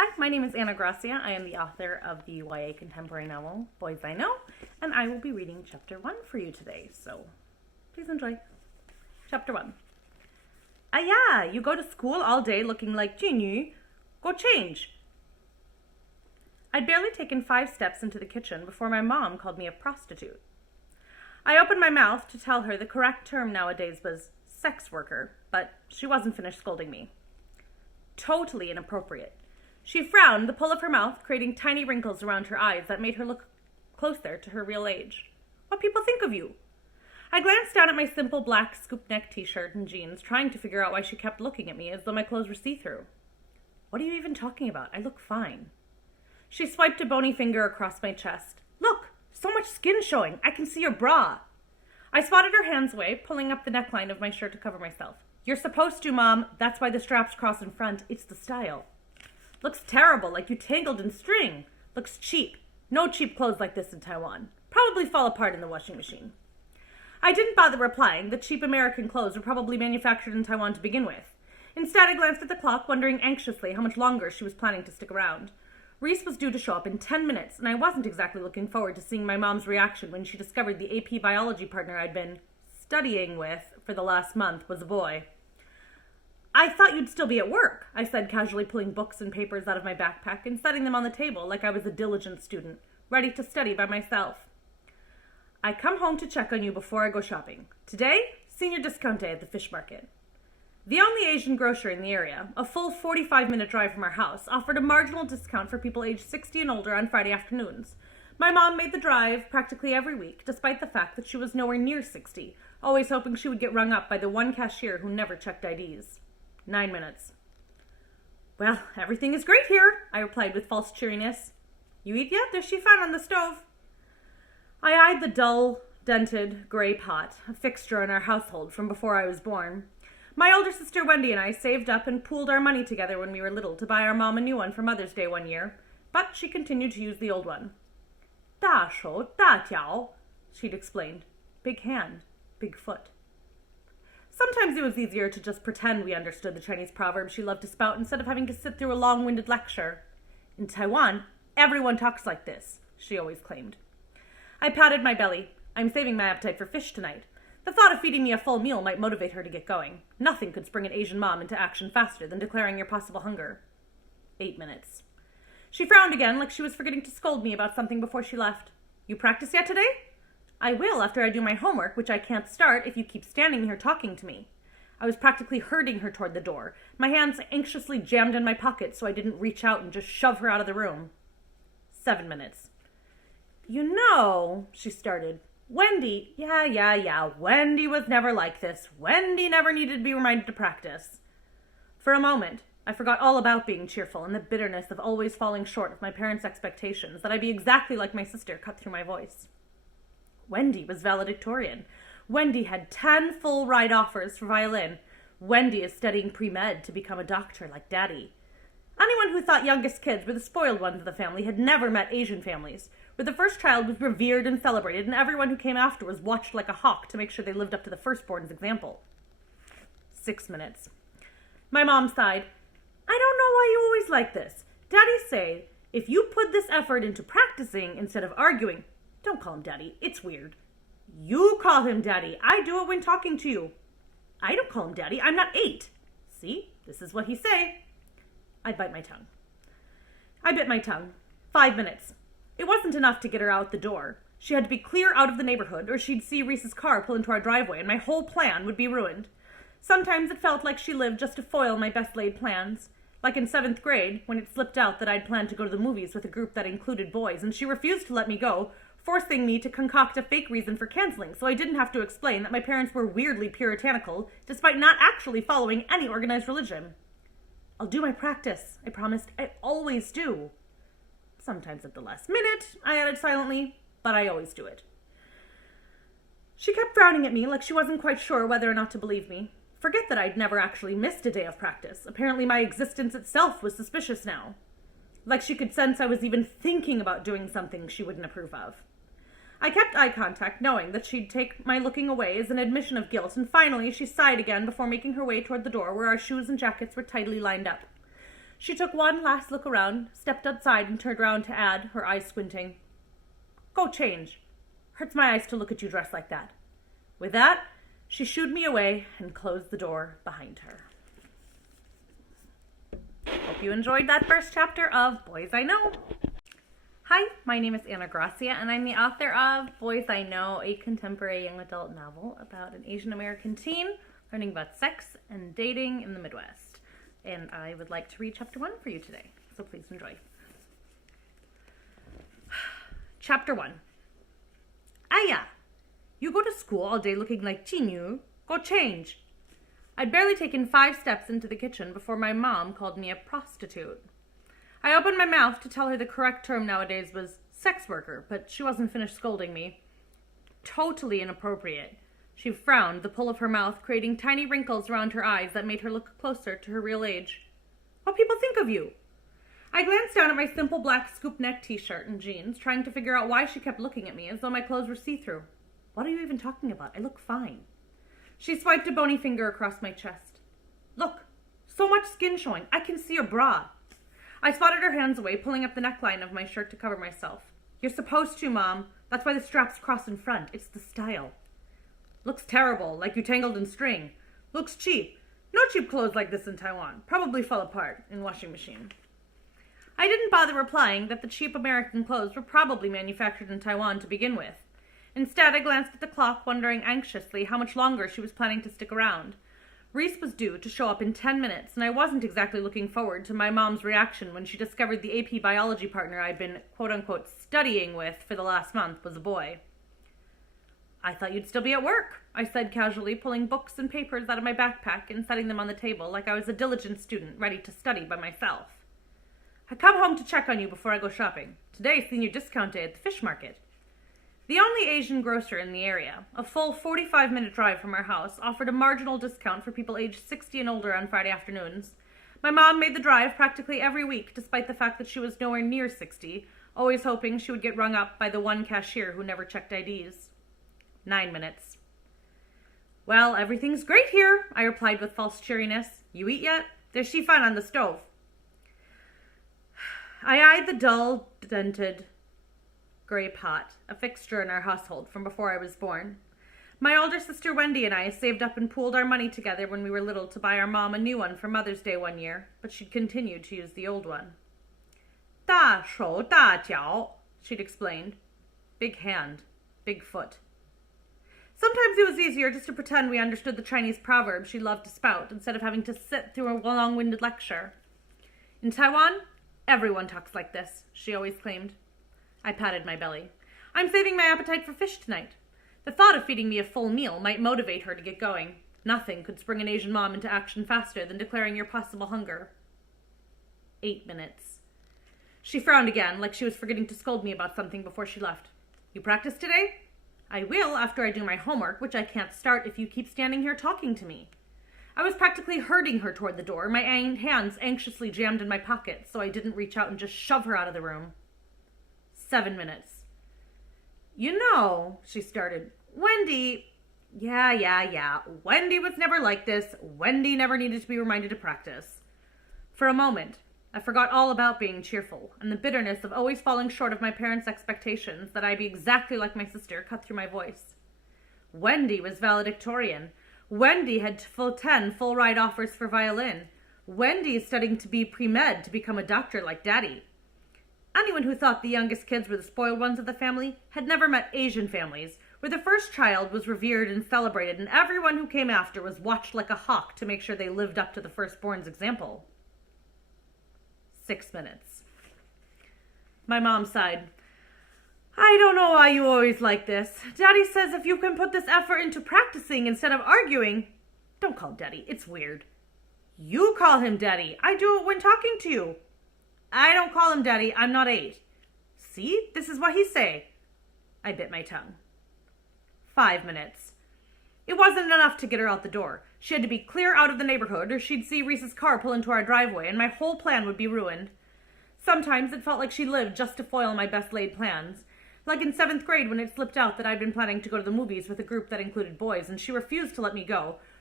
Hi, my name is Anna Gracia. I am the author of the YA contemporary novel, Boys I Know, and I will be reading Chapter 1 for you today, so please enjoy. Chapter 1. Ah yeah, you go to school all day looking like Jinyu. Go change. I'd barely taken 5 steps into the kitchen before my mom called me a prostitute. I opened my mouth to tell her the correct term nowadays was sex worker, but she wasn't finished scolding me. Totally inappropriate. She frowned, the pull of her mouth creating tiny wrinkles around her eyes that made her look closer to her real age. What people think of you? I glanced down at my simple black scoop-neck t-shirt and jeans, trying to figure out why she kept looking at me as though my clothes were see-through. What are you even talking about? I look fine. She swiped a bony finger across my chest. Look, so much skin showing. I can see your bra. I spotted her hands away, pulling up the neckline of my shirt to cover myself. You're supposed to, Mom. That's why the straps cross in front. It's the style. Looks terrible, like you tangled in string. Looks cheap. No cheap clothes like this in Taiwan. Probably fall apart in the washing machine. I didn't bother replying. The cheap American clothes were probably manufactured in Taiwan to begin with. Instead, I glanced at the clock, wondering anxiously how much longer she was planning to stick around. Reese was due to show up in 10 minutes, and I wasn't exactly looking forward to seeing my mom's reaction when she discovered the AP biology partner I'd been studying with for the last month was a boy. I thought you'd still be at work, I said, casually pulling books and papers out of my backpack and setting them on the table like I was a diligent student, ready to study by myself. I come home to check on you before I go shopping. Today, senior discount day at the fish market. The only Asian grocer in the area, a full 45-minute drive from our house, offered a marginal discount for people aged 60 and older on Friday afternoons. My mom made the drive practically every week, despite the fact that she was nowhere near 60, always hoping she would get rung up by the one cashier who never checked IDs. 9 minutes. Well, everything is great here, I replied with false cheeriness. You eat yet? There's Shifan on the stove. I eyed the dull, dented, gray pot, a fixture in our household from before I was born. My older sister Wendy and I saved up and pooled our money together when we were little to buy our mom a new one for Mother's Day one year, but she continued to use the old one. 大手大脚, she'd explained. Big hand, big foot. Sometimes it was easier to just pretend we understood the Chinese proverb she loved to spout instead of having to sit through a long-winded lecture. In Taiwan, everyone talks like this, she always claimed. I patted my belly. I'm saving my appetite for fish tonight. The thought of feeding me a full meal might motivate her to get going. Nothing could spring an Asian mom into action faster than declaring your possible hunger. 8 minutes. She frowned again like she was forgetting to scold me about something before she left. You practice yet today? I will after I do my homework, which I can't start if you keep standing here talking to me. I was practically herding her toward the door, my hands anxiously jammed in my pockets so I didn't reach out and just shove her out of the room. 7 minutes. You know, she started. Wendy, yeah, Wendy was never like this. Wendy never needed to be reminded to practice. For a moment, I forgot all about being cheerful and the bitterness of always falling short of my parents' expectations that I be exactly like my sister cut through my voice. Wendy was valedictorian. Wendy had 10 full ride offers for violin. Wendy is studying pre-med to become a doctor like Daddy. Anyone who thought youngest kids were the spoiled ones of the family had never met Asian families, where the first child was revered and celebrated, and everyone who came after was watched like a hawk to make sure they lived up to the firstborn's example. 6 minutes. My mom sighed. I don't know why you always like this. Daddy say, if you put this effort into practicing instead of arguing, don't call him Daddy. It's weird. You call him Daddy. I do it when talking to you. I don't call him Daddy. I'm not 8. See? This is what he say. I bite my tongue. I bit my tongue. 5 minutes. It wasn't enough to get her out the door. She had to be clear out of the neighborhood, or she'd see Reese's car pull into our driveway, and my whole plan would be ruined. Sometimes it felt like she lived just to foil my best-laid plans. Like in 7th grade, when it slipped out that I'd planned to go to the movies with a group that included boys, and she refused to let me go, forcing me to concoct a fake reason for canceling, so I didn't have to explain that my parents were weirdly puritanical, despite not actually following any organized religion. I'll do my practice, I promised. I always do. Sometimes at the last minute, I added silently, but I always do it. She kept frowning at me like she wasn't quite sure whether or not to believe me. Forget that I'd never actually missed a day of practice. Apparently my existence itself was suspicious now. Like she could sense I was even thinking about doing something she wouldn't approve of. I kept eye contact, knowing that she'd take my looking away as an admission of guilt, and finally she sighed again before making her way toward the door where our shoes and jackets were tidily lined up. She took one last look around, stepped outside, and turned around to add, her eyes squinting, "Go change. Hurts my eyes to look at you dressed like that." With that, she shooed me away and closed the door behind her. Hope you enjoyed that first chapter of Boys I Know. Hi, my name is Anna Gracia, and I'm the author of Boys I Know, a contemporary young adult novel about an Asian American teen learning about sex and dating in the Midwest. And I would like to read chapter 1 for you today, so please enjoy. Chapter 1. Aya, you go to school all day looking like Jinyu. Go change. I'd barely taken 5 steps into the kitchen before my mom called me a prostitute. I opened my mouth to tell her the correct term nowadays was sex worker, but she wasn't finished scolding me. Totally inappropriate. She frowned, the pull of her mouth creating tiny wrinkles around her eyes that made her look closer to her real age. What people think of you? I glanced down at my simple black scoop neck t-shirt and jeans, trying to figure out why she kept looking at me as though my clothes were see-through. What are you even talking about? I look fine. She swiped a bony finger across my chest. Look, so much skin showing. I can see your bra. I swatted her hands away, pulling up the neckline of my shirt to cover myself. You're supposed to, Mom. That's why the strap's cross in front. It's the style. Looks terrible, like you tangled in string. Looks cheap. No cheap clothes like this in Taiwan. Probably fell apart in washing machine. I didn't bother replying that the cheap American clothes were probably manufactured in Taiwan to begin with. Instead, I glanced at the clock, wondering anxiously how much longer she was planning to stick around. Reese was due to show up in 10 minutes, and I wasn't exactly looking forward to my mom's reaction when she discovered the AP biology partner I'd been quote-unquote studying with for the last month was a boy. I thought you'd still be at work, I said casually, pulling books and papers out of my backpack and setting them on the table like I was a diligent student ready to study by myself. I come home to check on you before I go shopping. Today's senior discount day at the fish market. The only Asian grocer in the area, a full 45-minute drive from our house, offered a marginal discount for people aged 60 and older on Friday afternoons. My mom made the drive practically every week, despite the fact that she was nowhere near 60, always hoping she would get rung up by the one cashier who never checked IDs. 9 minutes. Well, everything's great here, I replied with false cheeriness. You eat yet? There's shifan on the stove. I eyed the dull, dented gray pot, a fixture in our household from before I was born. My older sister Wendy and I saved up and pooled our money together when we were little to buy our mom a new one for Mother's Day one year, but she'd continued to use the old one. 大手大脚, she'd explained. Big hand, big foot. Sometimes it was easier just to pretend we understood the Chinese proverb she loved to spout instead of having to sit through a long-winded lecture. In Taiwan, everyone talks like this, she always claimed. I patted my belly. I'm saving my appetite for fish tonight. The thought of feeding me a full meal might motivate her to get going. Nothing could spring an Asian mom into action faster than declaring your possible hunger. 8 minutes. She frowned again, like she was forgetting to scold me about something before she left. You practice today? I will after I do my homework, which I can't start if you keep standing here talking to me. I was practically herding her toward the door, my hands anxiously jammed in my pockets so I didn't reach out and just shove her out of the room. 7 minutes. You know, she started, Wendy... Yeah. Wendy was never like this. Wendy never needed to be reminded to practice. For a moment, I forgot all about being cheerful, and the bitterness of always falling short of my parents' expectations that I be exactly like my sister cut through my voice. Wendy was valedictorian. Wendy had 10 full-ride offers for violin. Wendy is studying to be pre-med to become a doctor like Daddy. Anyone who thought the youngest kids were the spoiled ones of the family had never met Asian families, where the first child was revered and celebrated, and everyone who came after was watched like a hawk to make sure they lived up to the firstborn's example. 6 minutes. My mom sighed. I don't know why you always like this. Daddy says if you can put this effort into practicing instead of arguing... Don't call Daddy. It's weird. You call him Daddy. I do it when talking to you. I don't call him Daddy. I'm not 8. See? This is what he say. I bit my tongue. 5 minutes. It wasn't enough to get her out the door. She had to be clear out of the neighborhood or she'd see Reese's car pull into our driveway and my whole plan would be ruined. Sometimes it felt like she lived just to foil my best laid plans. Like in 7th grade when it slipped out that I'd been planning to go to the movies with a group that included boys and she refused to let me go,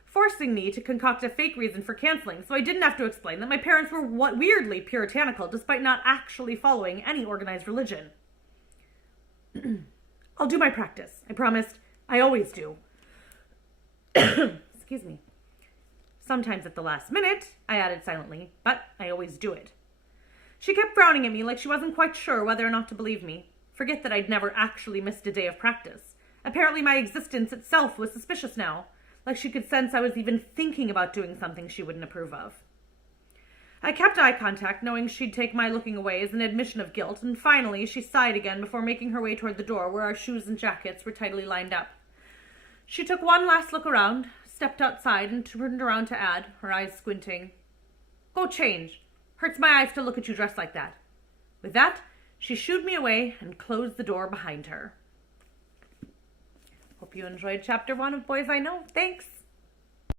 forcing me to concoct a fake reason for canceling so I didn't have to explain that my parents were weirdly puritanical despite not actually following any organized religion. I'll do my practice, I promised. I always do. Excuse me. Sometimes at the last minute, I added silently, but I always do it. She kept frowning at me like she wasn't quite sure whether or not to believe me. Forget that I'd never actually missed a day of practice. Apparently my existence itself was suspicious now, like she could sense I was even thinking about doing something she wouldn't approve of. I kept eye contact, knowing she'd take my looking away as an admission of guilt, and finally she sighed again before making her way toward the door where our shoes and jackets were tidily lined up. She took one last look around, stepped outside, and turned around to add, her eyes squinting, "Go change. Hurts my eyes to look at you dressed like that." With that, she shooed me away and closed the door behind her. Hope you enjoyed chapter 1 of Boys I Know. Thanks!